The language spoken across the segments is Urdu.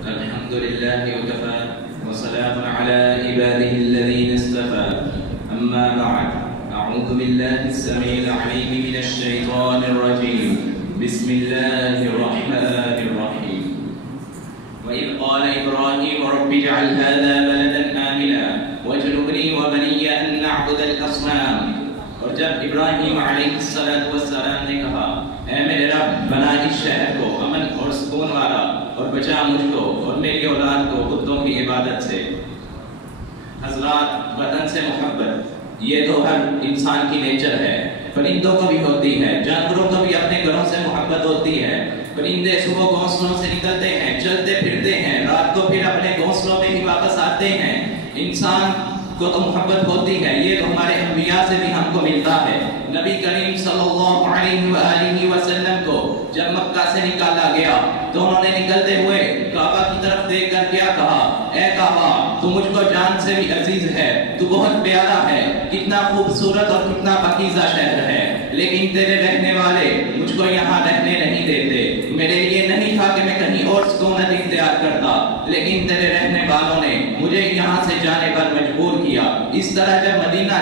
الحمد لله وكفى وسلام على عباده الذين اصطفى أما بعد أعوذ بالله السميع العليم من الشيطان الرجيم بسم الله الرحمن الرحيم وإذ قال إبراهيم رب اجعل هذا بلدا آمنا واجنبني وبني أن نعبد الأصنام. اور جب ابراہیم علیہ السلام نے کہا اے میرے رب بنا اس شہر کو امن اور سکون والا اور بچا مجھ کو اور میری اولاد کو بتوں کی عبادت سے. حضرات، وطن سے محبت یہ تو ہر انسان کی نیچر ہے. پرندوں کو بھی ہوتی ہے، جانوروں کو بھی اپنے گھروں سے محبت ہوتی ہے. پرندے صبح گھونسلوں سے نکلتے ہیں، چلتے پھرتے ہیں، رات کو پھر اپنے گھونسلوں میں ہی واپس آتے ہیں. انسان کو تو محبت ہوتی ہے، یہ تو ہمارے انبیاء سے بھی ہم کو ملتا ہے. نبی کریم صلی اللہ علیہ وآلہ وسلم کو جب مکہ سے نکالا گیا تو انہوں نے نکلتے ہوئے کعبہ کی طرف دیکھ کر کیا کہا؟ اے کعبہ، تو مجھ کو جان سے بھی عزیز ہے، تو بہت پیارا ہے، کتنا خوبصورت اور کتنا پاکیزہ شہر ہے، لیکن تیرے رہنے والے مجھ کو یہاں رہنے نہیں دیتے. میرے لیے نہیں تھا کہ میں کہیں اور سکونت اختیار کرتا، لیکن تیرے رہنے والوں نے مجھے یہاں سے جانے پر مجبور کیا. اس طرح جب مدینہ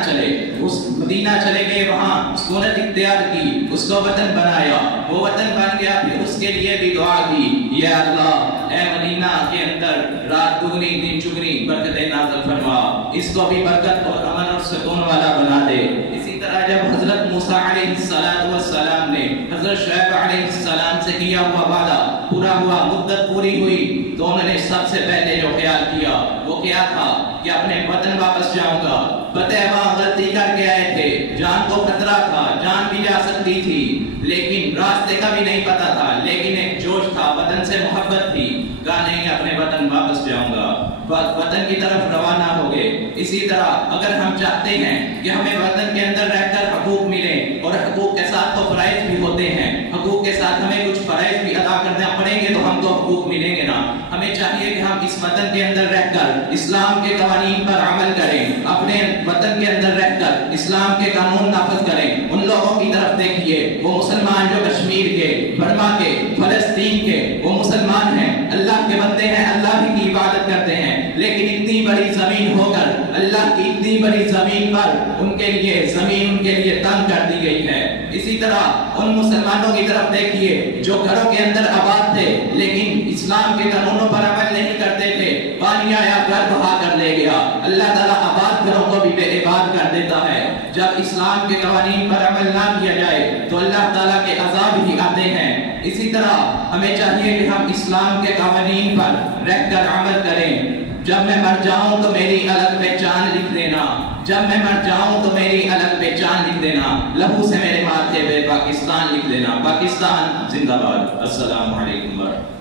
چلے گئے، وہاں سکونت اختیار کی، اس کو وطن بنایا، وہ وطن بن گیا. پھر اس کے لیے بھی دعا کی، یا اللہ اے مدینہ کے اندر رات دگنی دن چگنی برکتیں نازل فرما، اس کو بھی برکت اور امن اور سکون والا بنا دے. اسی طرح جب حضرت موسیٰ علیہ السلام نے حضرت شعیب علیہ السلام سے کیا ہوا وعدہ پورا ہوا، مدت پوری ہوئی، تو انہوں نے سب سے پہلے جو خیال کیا وہ کیا تھا کہ اپنے وطن واپس جاؤں گا. پتہ وہاں غلطی کر کے آئے تھے، جان کو خطرہ تھا، جان بھی جا سکتی تھی، لیکن راستے کا بھی نہیں پتا تھا، لیکن ایک جوش تھا، وطن سے محبت تھی. کہا نہیں، اپنے وطن واپس جاؤں گا، وطن کی طرف روانہ ہو گئے. اسی طرح اگر ہم چاہتے ہیں کہ ہمیں وطن کے اندر رہ کر حقوق ملیں، اور حقوق کے ساتھ تو فرائض بھی ہوتے ہیں، حقوق کے ساتھ ہمیں کچھ فرائض بھی ادا کرنا پڑیں گے، تو ہم کو حقوق ملیں گے نا. ہمیں چاہیے کہ ہم اس وطن کے اندر رہ کر اسلام کے قوانین پر عمل کریں، اپنے وطن کے اندر رہ کر اسلام کے قانون نافذ کریں. ان لوگوں کی طرف دیکھیے، وہ مسلمان جو کشمیر کے، برما کے، فلسطین کے، وہ مسلمان ہیں، اللہ کے بندے ہیں، اللہ ہی کی عبادت کرتے ہیں، لیکن اتنی بڑی زمین ہو کر اللہ کی اتنی بڑی زمین پر ان کے لیے زمین ان کے لیے تنگ کر دی گئی ہے. اسی طرح ان مسلمانوں کی طرف دیکھیے جو گھروں کے اندر آباد تھے لیکن اسلام کے قانونوں پر عمل نہیں کرتے تھے. پانی آیا، گھر بہا کر لے گیا. اللہ تعالیٰ آباد گھروں کو بھی بے عباد کر دیتا ہے. جب اسلام کے قوانین پر عمل نہ کیا جائے تو اللہ تعالیٰ کے عذاب ہی آتے ہیں. اسی طرح ہمیں چاہیے کہ ہم اسلام کے قوانین پر رہ کر عمل کریں. جب میں مر جاؤں تو میری الگ پہچان لکھ دینا، جب میں مر جاؤں تو میری الگ پہچان لکھ دینا، لہو سے میرے ماتھے پہ پاکستان لکھ دینا. پاکستان زندہ باد. السلام علیکم ورحمۃ اللہ.